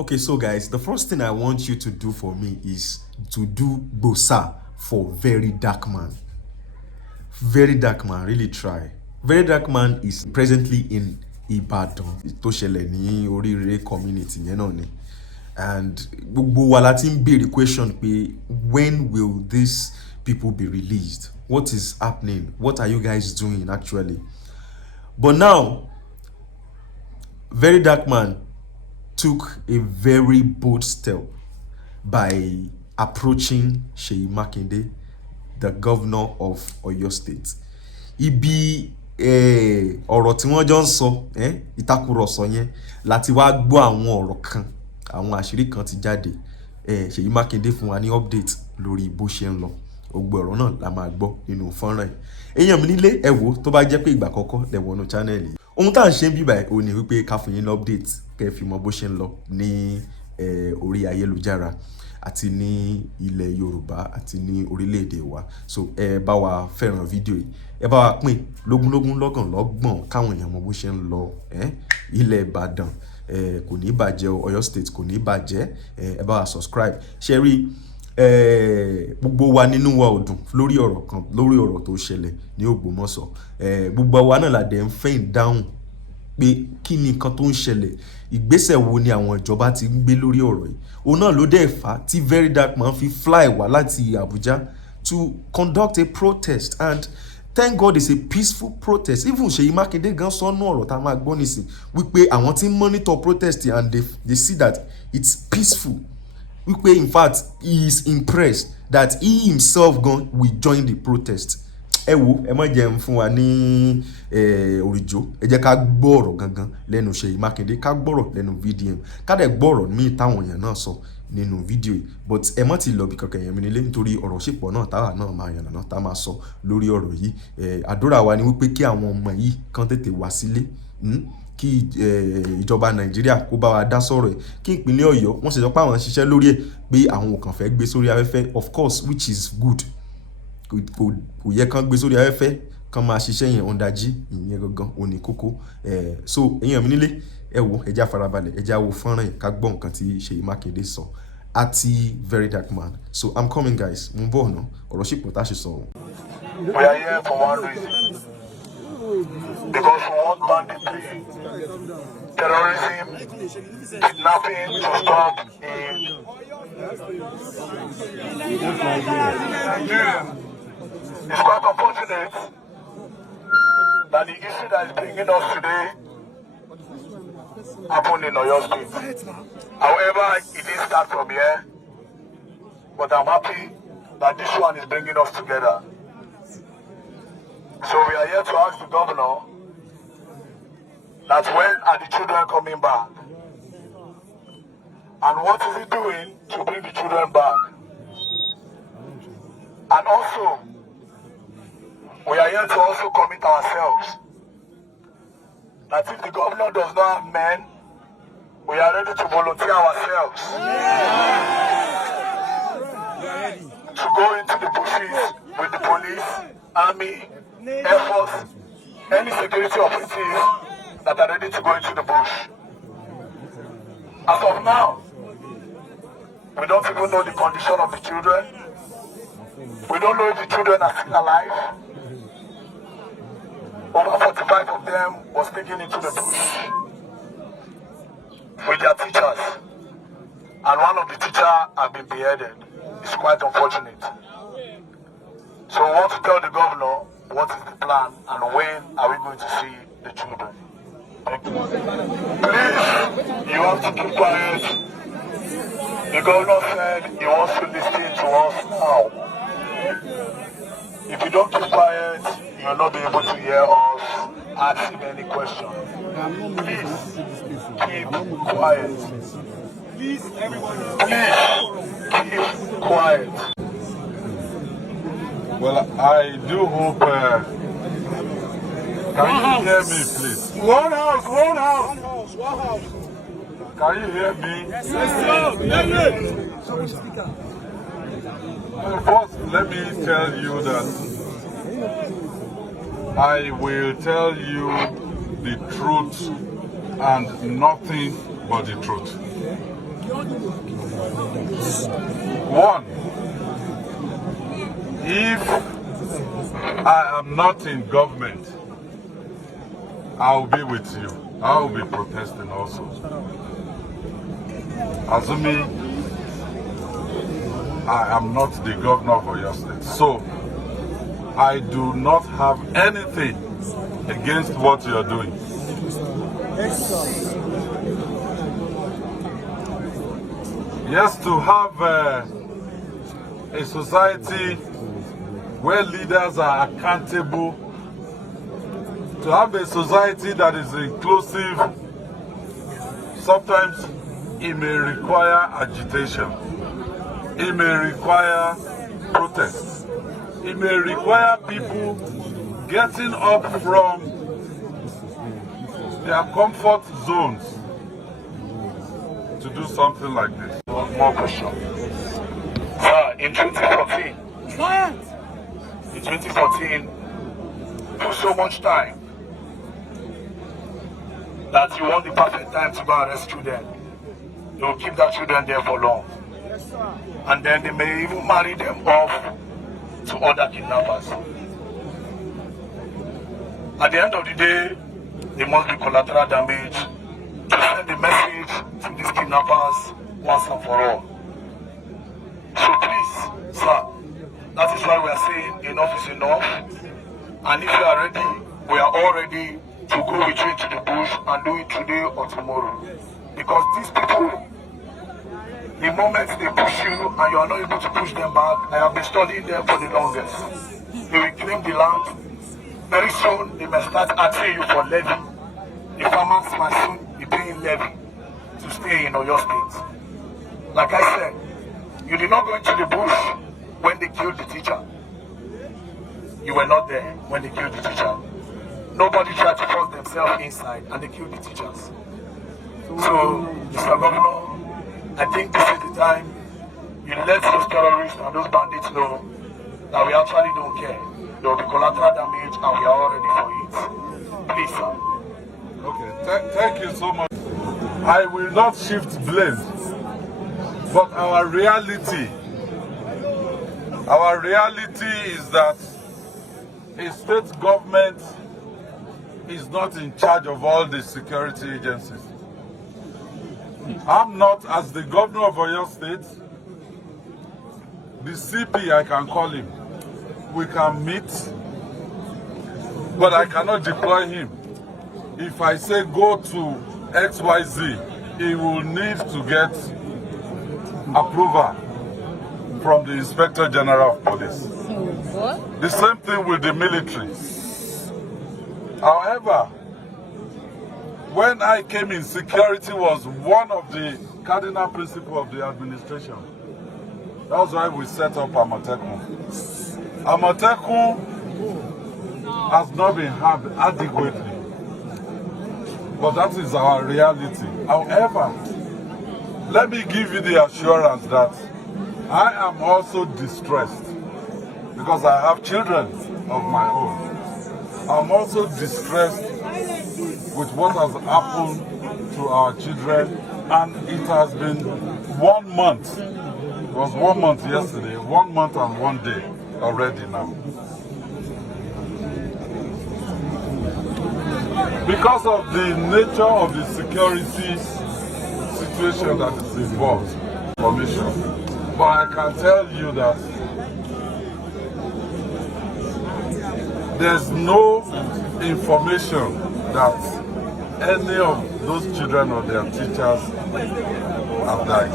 Okay, so guys, the first thing I want you to do for me is to do Bosa for Very Dark Man. Very Dark Man, really try. Very Dark Man is presently in Ibadan. Tó ṣẹlẹ̀ ní Oríire community yẹn náà ni. And gbogbo wa la ti ń béèrè question pé when will these people be released? What is happening? What are you guys doing actually? But now, Very Dark Man took a very bold step by approaching Seyi Makinde, the governor of Oyo State. Ibi ọ̀rọ̀ tí wọ́n jọ ń sọ, ìtakùrọ̀sọ yẹn láti wá gbọ́ àwọn ọ̀rọ̀ kan, àwọn àṣírí kan ti jáde. Seyi Makinde fún wa ní update lórí bó ṣe ń lọ. Gbogbo ọ̀rọ̀ náà la máa gbọ́ nínú fọ́nrán yìí. Èèyàn mi nílé ẹ wò tó bá jẹ́ pé ìgbà àkọ́kọ́ lẹ wọnú channel yìí. Ohun tá à ń ṣe bí báyìí ó ní wípé ká fún yín update kẹ́ fi mọ bó ṣe ń lọ ní orí ayélujára àti ní ilẹ̀ Yorùbá àti ní orílẹ̀-èdè wa. So ẹ bá wa fẹ́ràn fídíò yìí, ẹ bá wa pín lógúnlógún lọ́gbọ̀n káwọn èèyàn mọ bó ṣe ń lọ ilẹ̀ Ìbàdàn kò ní bàjẹ́ Ọ̀yọ́ State kò ní bàjẹ́. Ẹ bá wa subscribe ṣe rí gbogbo wa nínú wa ò dùn lórí ọ̀rọ̀ tó ṣẹlẹ̀ ní Ogbomoso. Gbogbo wa náà la dẹ̀ ń fẹ́ ìdáhùn pé kí ni nǹkan tó ń ṣẹlẹ̀, ìgbésẹ̀ wo ni àwọn ìjọba ti ń gbé lórí ọ̀rọ̀ yìí. Òun náà ló dẹ̀ fà tí Very Dark Man fi fly wá láti Abuja to conduct a protest, and thank God it's a peaceful protest. Even Seyi Makinde gan sọnù ọ̀rọ̀ tá a máa gbọ́ nísìn wípé àwọn tí ń monitor protest and they see that it's peaceful. Wípé in fact he is impressed that he himself gan will join the protest. Ẹ wo ẹ má jẹun fún wa ní òrìjó, ẹ jẹ́ ká gbọ́ ọ̀rọ̀ gangan lẹ́nu Seyi Makinde, ká gbọ́rọ̀ lẹ́nu VDM, ká dẹ̀ gbọ́rọ̀ míì táwọn èèyàn náà sọ nínú fídíò yìí. But ẹ má ti lọ bí kankan èèyàn mi nílé nítorí ọ̀rọ̀ ṣìpọ̀ náà táwa náà máa yànnà náà tá máa sọ lórí ọ̀rọ̀ yìí. Àdúrà wa ni wípé kí àwọn ọmọ yìí kán tètè wá sílé, kí ìjọba Nàìjíríà kó bá wa dá sọ̀rọ̀ ẹ̀, kí ìpínlẹ̀ Ọ̀yọ́ wọ́n ṣe sọ pé àwọn ń ṣiṣẹ́ lórí ẹ̀ pé àwọn ò kàn fẹ́ gbé sórí afẹ́fẹ́, of course which is good. Kò yẹ kán gbé sórí afẹ́fẹ́ kán máa ṣiṣẹ́ yẹn ọ̀ndájí, ìyẹn gangan òní kókó. So èèyàn mi nílé ẹ wo ẹ já farabalẹ̀ ẹ já wo fọ́nrán yìí ká gbọ́ nǹkan tí Seyi Makinde sọ àti Very Dark Man. So I'm coming guys, mo ń bọ̀ ọ̀nà ọ̀rọ̀ ṣìpọ̀ tá a ṣe sọ. We are here for one reason, because we want banditry, terrorism, kidnapping to stop in Nigeria. It's quite unfortunate that the issue that is bringing us today happened in Oyo State. However, it didn't start from here, but I'm happy that this one is bringing us together. So we are here to ask the governor that when are the children coming back? And what is he doing to bring the children back? And also, we are here to also commit ourselves that if the governor does not have men, we are ready to volunteer ourselves to go into the bushes with the police, army, Air Force, any security operatives that are ready to go into the bush. As of now, we don't even know the condition of the children. We don't know if the children are still alive. Over 45 of them was taken into the bush with their teachers. And one of the teachers have been beheaded. It's quite unfortunate. So we want to tell the governor what is the plan and when are we going to see the children. Thank you. Please, you have to keep quiet. The governor said he wants to listen to us now. If you don't keep quiet, you will not be able to hear us ask him any question. Please, keep quiet. Please, everyone. Please, keep quiet. Well, I do hope. Can you hear me, please? One house. Can you hear me? Yes, sir. First, let me tell you that I will tell you the truth and nothing but the truth. One, if I am not in government, I will be with you. I will be protesting also. Assuming I am not the governor of your state. So, I do not have anything against what you are doing. Yes, to have a society where leaders are accountable, to have a society that is inclusive, sometimes it may require agitation, it may require protest, it may require people getting up from their comfort zones to do something like this. One more question. Sir, in 2014, took so much time that you want the perfect time to go and rescue them. They will keep their children there for long. And then they may even marry them off to other kidnappers. At the end of the day, there must be collateral damage to send a message to these kidnappers once and for all. So please, sir, that is why we are saying enough is enough. And if you are ready, we are all ready to go with you into the bush and do it today or tomorrow. Because these people, the moment they push you and you are not able to push them back, I have been studying them for the longest. They will claim the land. Very soon, they may start asking you for levy. The farmers must soon be paying levy to stay in Oyo State. Like I said, you did not go into the bush when they killed the teacher. You were not there when they killed the teacher. Nobody tried to force themselves inside and they killed the teachers. So, Mr. Governor, I think this is the time you let those terrorists and those bandits know that we actually don't care. There will be collateral damage and we are all ready for it. Please, sir. Okay, thank you so much. I will not shift blame, but our reality is that a state government is not in charge of all the security agencies. I'm not, as the governor of Oyo State, the CP, I can call him. We can meet, but I cannot deploy him. If I say go to XYZ, he will need to get approval from the Inspector General of Police. What? The same thing with the military. However, when I came in, security was one of the cardinal principles of the administration. That's why we set up Amotekun. Amotekun has not been handled adequately, but that is our reality. However, let me give you the assurance that I am also distressed because I have children of my own. I'm also distressed with what has happened to our children, and it has been 1 month. It was 1 month yesterday, 1 month and 1 day already now. Because of the nature of the security situation that is involved, information. But I can tell you that there's no information that any of those children or their teachers have died.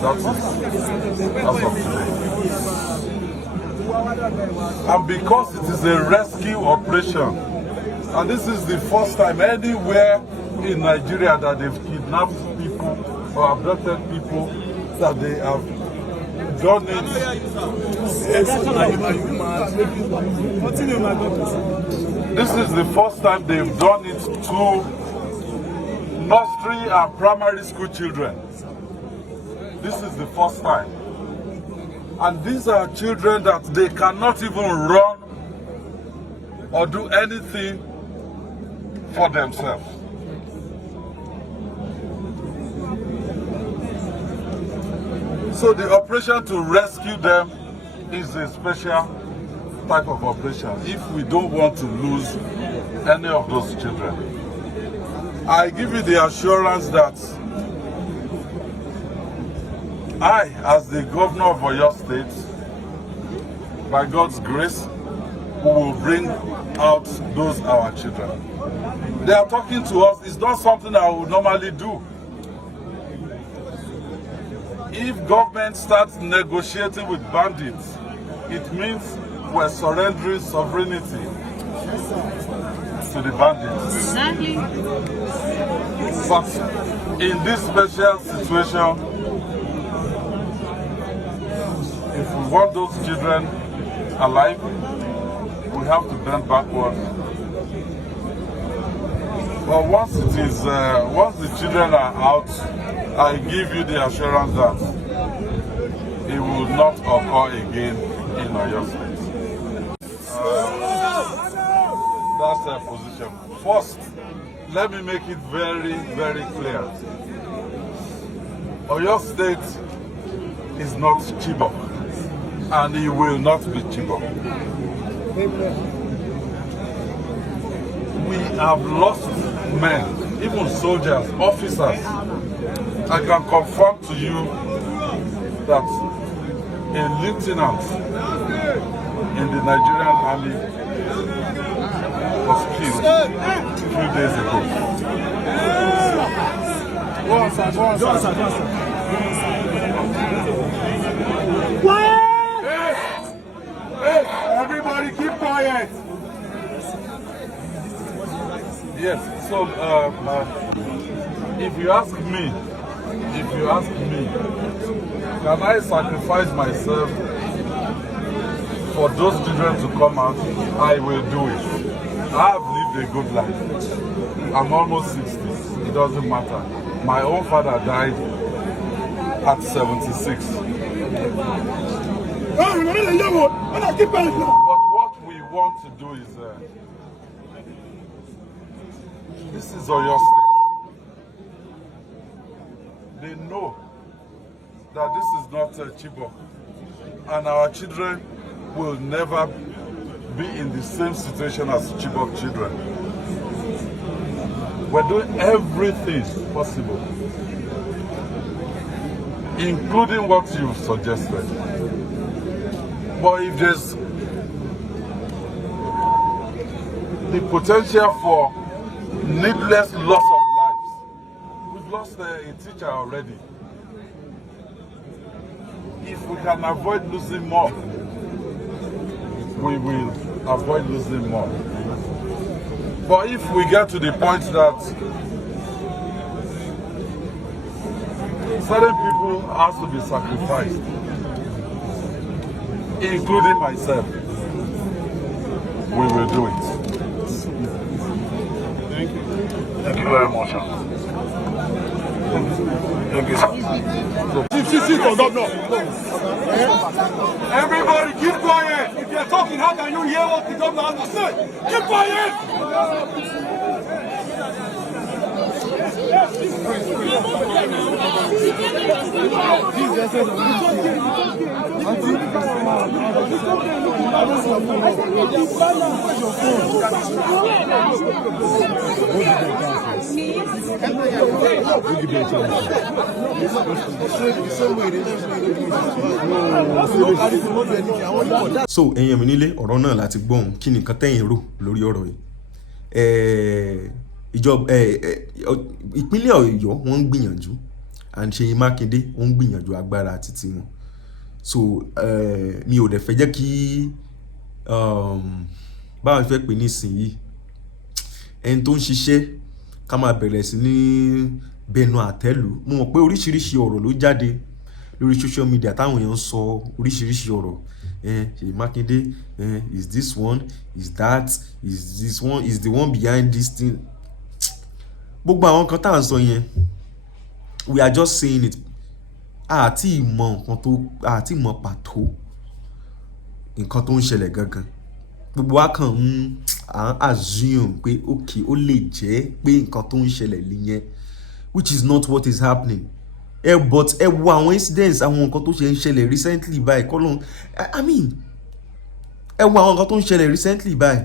That's as of today. And because it is a rescue operation, and this is the first time anywhere in Nigeria that they've kidnapped people or abducted people, that they have done it. This is the first time they've done it to nursery and primary school children. This is the first time. And these are children that they cannot even run or do anything for themselves. So the operation to rescue them is a special type of operation if we don't want to lose any of those children. I give you the assurance that I, as the governor of Oyo State, by God's grace, we will bring out those our children. They are talking to us. It's not something I would normally do. If government starts negotiating with bandits, it means we're surrendering sovereignty to the bandits. Exactly. But in this special situation, if we want those children alive, we have to bend backwards. But once the children are out, I give you the assurance that it will not occur again in Oyo State. That's their position. First, let me make it very, very clear. Oyo State is not Chibok, and it will not be Chibok. We have lost men, even soldiers, officers. I can confirm to you that a lieutenant in the Nigerian army was killed a few days ago. Go on, sir. Quiet! Hey, everybody keep quiet. Yes, so if you ask me, can I sacrifice myself for those children to come out? I will do it. I have lived a good life. I'm almost 60. It doesn't matter. My own father died at 76. But what we want to do is, this is Oyo State. They know that this is not Chibok, and our children will never be in the same situation as Chibok children. We're doing everything possible, including what you've suggested. But if there's the potential for needless loss of lives, we've lost a teacher already. If we can avoid losing more, we will avoid losing more. But if we get to the point that certain people have to be sacrificed, including myself, we will do it. Thank you very much, sir. Thank you, sir. Everybody keep quiet. If you're talking, how can you hear what the governor has to say? Keep quiet. So ẹ̀yin mi nílé ọ̀rọ̀ náà láti gbọ́n kí ni nǹkan tẹ́yin rò lórí ọ̀rọ̀ yìí. Ìjọba ìpínlẹ̀ Ọ̀yọ́ wọ́n ń gbìyànjú, and Seyi Makinde wọ́n ń gbìyànjú agbára títí wọn. So mi ò dẹ̀ fẹ́ jẹ́ kí báwọn fẹ́ pè nísìnyí ẹni tó ń ṣiṣẹ́ ká máa bẹ̀rẹ̀ sí ní bẹnu àtẹ́lù. Mo mọ̀ pé oríṣiríṣi ọ̀rọ̀ ló jáde lórí social media táwọn èèyàn ń sọ oríṣiríṣi ọ̀rọ̀. Seyi Makinde, is this one, is that, is this one, is the one behind this thing. Gbogbo àwọn kan tá à ń sọ yẹn, we are just saying it. Àti ìmọ̀ nǹkan tó, àti ìmọ̀ pàtó nǹkan tó ń ṣẹlẹ̀ gangan. Gbogbo wa kàn ń assume pé okay, ó lè jẹ́ pé nǹkan tó ń ṣẹlẹ̀ nìyẹn, which is not what is happening. but ẹ wo àwọn incidents àwọn nǹkan tó ṣe ń ṣẹlẹ̀ recently báyìí kọ́lọ́n I mean ẹ wo àwọn nǹkan tó ń ṣẹlẹ̀ recently báyìí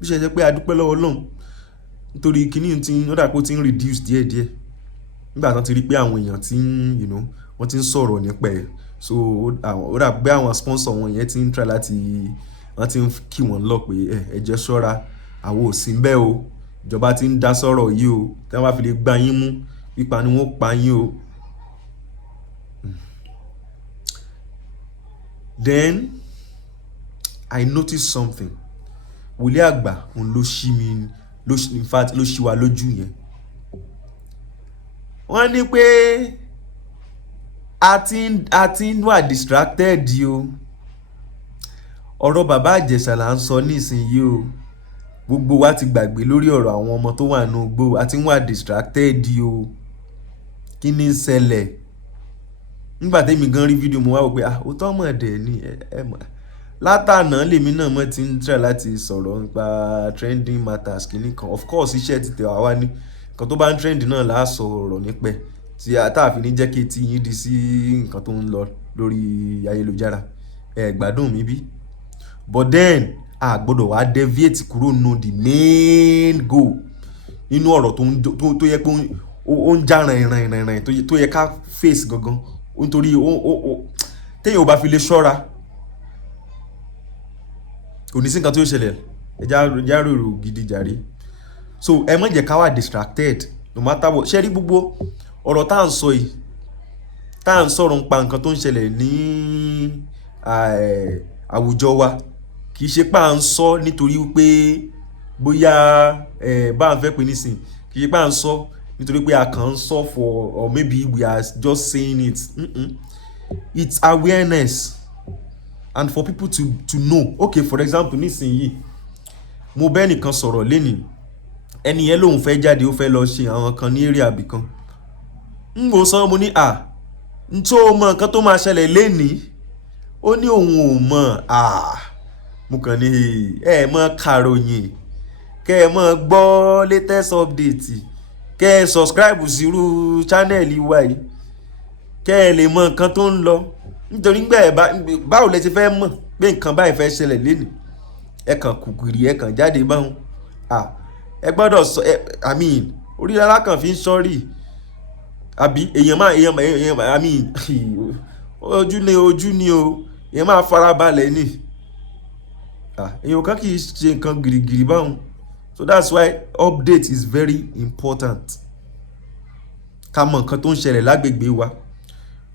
bí ṣe jẹ́ pé a dúpẹ́ lọ́wọ́ Ọlọ́run nítorí kíní tí ó dà pé ó ti ń reduce díẹ̀díẹ̀ nígbà tán ti rí pé àwọn èèyàn tí ń wọ́n ti ń sọ̀rọ̀ nípa ẹ̀ so ó dà pé àwọn sponsor wọn yẹn ti ń try láti wọ́n ti ń kí wọ́n lọ pé ẹ jẹ́ ṣọ́ra àwọn ò sí ń bẹ̀ o ìjọba ti ń dá sọ̀rọ̀ yìí o tí wọ́n bá fi lè gbá yín mú pípa ni wọ́n pa yín o. Then I noticed something wòlíì àgbà òun ló ṣí mi in fact ló ṣí wa lójú yẹn. Wọ́n ní pé a ti ń wà distracted o ọ̀rọ̀ bàbá Ìjẹ̀ṣà là ń sọ nísìnyí o gbogbo wa ti gbàgbé lórí ọ̀rọ̀ àwọn ọmọ tó wà nínú igbó a ti ń wà distracted o kí ni ń ṣẹlẹ̀ nígbà tẹ́mi gan rí fídíò mo wá wò pé òótọ́ mọ̀ dẹ̀ ni ẹ mọ̀ látànà lèmi náà mọ̀ ti ń try láti sọ̀rọ̀ nípa trending matters kìíní kan of course iṣẹ́ ti tẹ̀ wá ní nǹkan tó bá ń trend náà là á sọ ọ̀rọ̀ nípẹ̀ tí àtàfin ní jẹ́ kí etí yín di sí nǹkan tó ń lọ lórí ayélujára ẹ gbádùn mi bí but then a gbọ́dọ̀ wá deviate kúrò nínú the main goal nínú ọ̀rọ̀ tó yẹ pé ó ń já ràn tó yẹ ká face gangan nítorí téèyàn ò bá fi lè ṣọ́ra kò ní sí nǹkan tó ṣẹlẹ̀ ẹja rò gidi jàre so ẹ má jẹ́ ká wà distracted no matter what ṣe rí gbogbo ọ̀rọ̀ tá à ń sọ yìí tá à ń sọ̀rọ̀ nípa nǹkan tó ń ṣẹlẹ̀ ní àwùjọ wa kì í ṣe pé à ń sọ nítorí wípé bóyá bá à ń fẹ́ pè nísìn kì í ṣe pé à ń sọ nítorí pé a kàn ń sọ for or maybe we are just saying it it's awareness and for people to know okay for example nísìnyí mo bẹ́ẹ̀ nìkan sọ̀rọ̀ lénìí ẹni yẹn lòun fẹ́ jáde ó fẹ́ lọ ṣe àwọn kan ní area abìkan n kò sọ mo ní n tó mọ nǹkan tó máa ṣẹlẹ̀ lénìí ó ní òun ò mọ̀ mo kàn ní ẹ mọ kàròyìn kẹ ẹ mọ gbọ́ latest update kẹ ẹ subscribe sí irú channel wa yìí kẹ ẹ lè mọ nǹkan tó ń lọ nítorí báwo lẹ ti fẹ́ mọ̀ pé nǹkan báyìí fẹ́ ṣẹlẹ̀ lénìí ẹ kàn kùkùrì ẹ kàn jáde báwọn ẹ gbọ́dọ̀ sọ I mean orí alákàn fi ń sọ́rí àbí èèyàn I mean ojú ni o èèyàn máa farabalẹ̀ ni èèyàn kan kì í ṣe nǹkan gìrìgìrì báwọn so that's why update is very important ká mọ nǹkan tó ń ṣẹlẹ̀ lágbègbè wa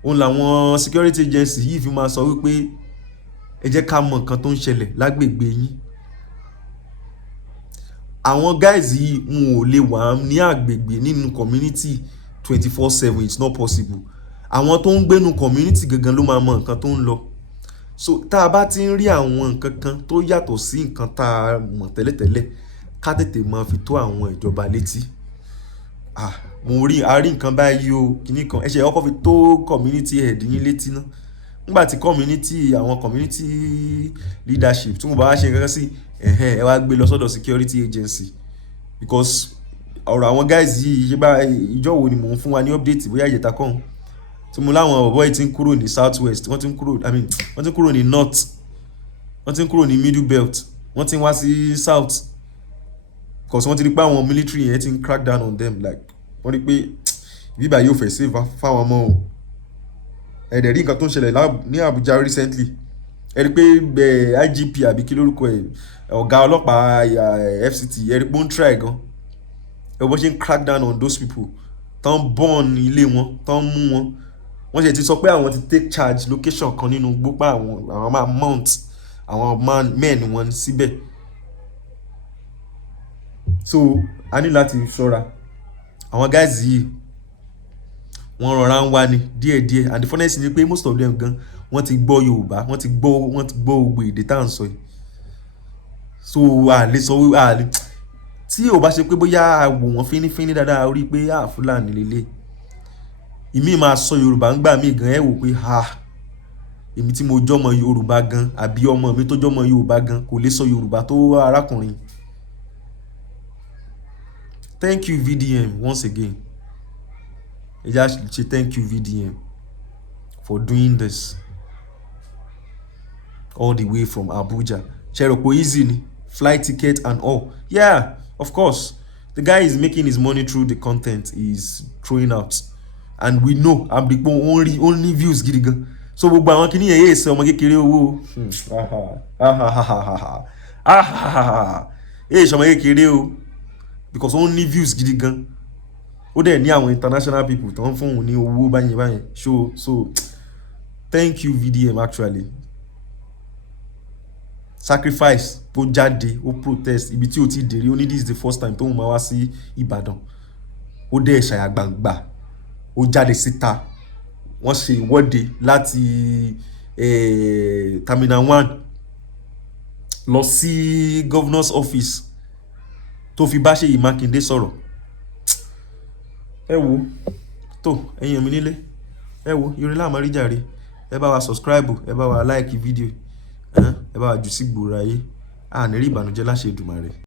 òun làwọn security agency yìí fi máa sọ wípé ẹ jẹ́ ká mọ nǹkan tó ń ṣẹlẹ̀ lágbègbè yín àwọn guys yìí wọn ò lè wà ní àgbègbè nínú community 24/7 it's not possible àwọn tó ń gbénu community gangan ló máa mọ nǹkan tó ń lọ so tá a bá ti ń rí àwọn nǹkan kan tó yàtọ̀ sí nǹkan tá a mọ̀ tẹ́lẹ̀tẹ́lẹ̀ ká tètè máa fi tó àwọn ìjọba létí mo rí nǹkan báyìí o kìíní kan ẹ ṣe ọkọ̀ fi tó community head yín létí náà nígbà tí àwọn community leadership tí mo bá wá ṣe nǹkan sí ẹ wá gbé lọ sọ́dọ̀ security agency because ọ̀rọ̀ àwọn guys yìí ṣe bá ìjọ wo ni mò ń fún wa ní update bóyá ìjẹta kan tí mo láwọn ọ̀bọ̀ yìí ti ń kúrò ní south west wọ́n ti ń kúrò ní north wọ́n ti ń kúrò ní middle belt wọ́n ti ń wá sí south because wọ́n ti rí pé àwọn military yẹn ti ń crack down on them like wọ́n rí pé bíbá yóò fẹ́ save fáwọn ọmọ o ẹ̀dẹ̀ rí nǹkan tó ń ṣẹlẹ̀ ní Abuja recently ẹ rí pé IGP àbí kí lórúkọ ẹ̀ ọ̀gá ọlọ́pàá FCT ẹ rí pé ó ń try gan ẹ bó ṣe ń crack down on those people tán burn ilé wọn tán mú wọ́n ṣe ti sọ pé àwọn ti take charge location kan nínú gbópa àwọn máa mount àwọn men wọn síbẹ̀ so a ní láti ṣọ́ra àwọn guys yìí wọ́n rọra ń wá ní díẹ̀díẹ̀ and the funniest thing ni pé most of them gan wọ́n ti gbọ́ Yorùbá wọ́n ti gbọ́ gbogbo èdè tá à ń sọ yìí so a lè sọ tí ò bá ṣe pé bóyá wò wọ́n fínífíní dáadáa orí pé Fúlàní lélẹ̀ ìmí máa sọ Yorùbá ń gbà mí gan ẹ wò pé èmi tí mo jọmọ Yorùbá gan àbí ọmọ mi tó jọmọ Yorùbá gan kò lè sọ Yorùbá tó arákùnrin. Thank you VDM once again. ẹ just say thank you VDM for doing this all the way from Abuja. Cheroko easy ni, flight ticket and all. Yeah, of course. The guy is making his money through the content he's throwing out. And we know Abductees only views gidi gan. So gbogbo àwọn kini yẹn ṣe ọmọ kékeré owó. Ṣe ọmọ kékeré o. Because only views gidi gan. Ó dẹ̀ ní àwọn international people tó ń fún òun ní owó báyẹn. So thank you VDM actually. Sacrifice tó jáde ó protest ibi tí ó ti dèrè ó ní this is the first time tó ń máa wá sí Ìbàdàn. Ó dẹ̀ ṣàyà gbangba. Ó jáde síta. Wọ́n ṣe ìwọ́de láti Terminal 1 lọ sí governor's office tó fi bá Seyi Makinde sọ̀rọ̀. Ẹ wo tó ẹ̀yin mi nílé. Ẹ wo Yorùbá máa rí jàre. Ẹ bá wa subscribe, ẹ bá wa like video. Ẹ bá wa jù sí gbòòrò ayé. A ní rí ìbànújẹ́ láṣẹ Èdùmàrè.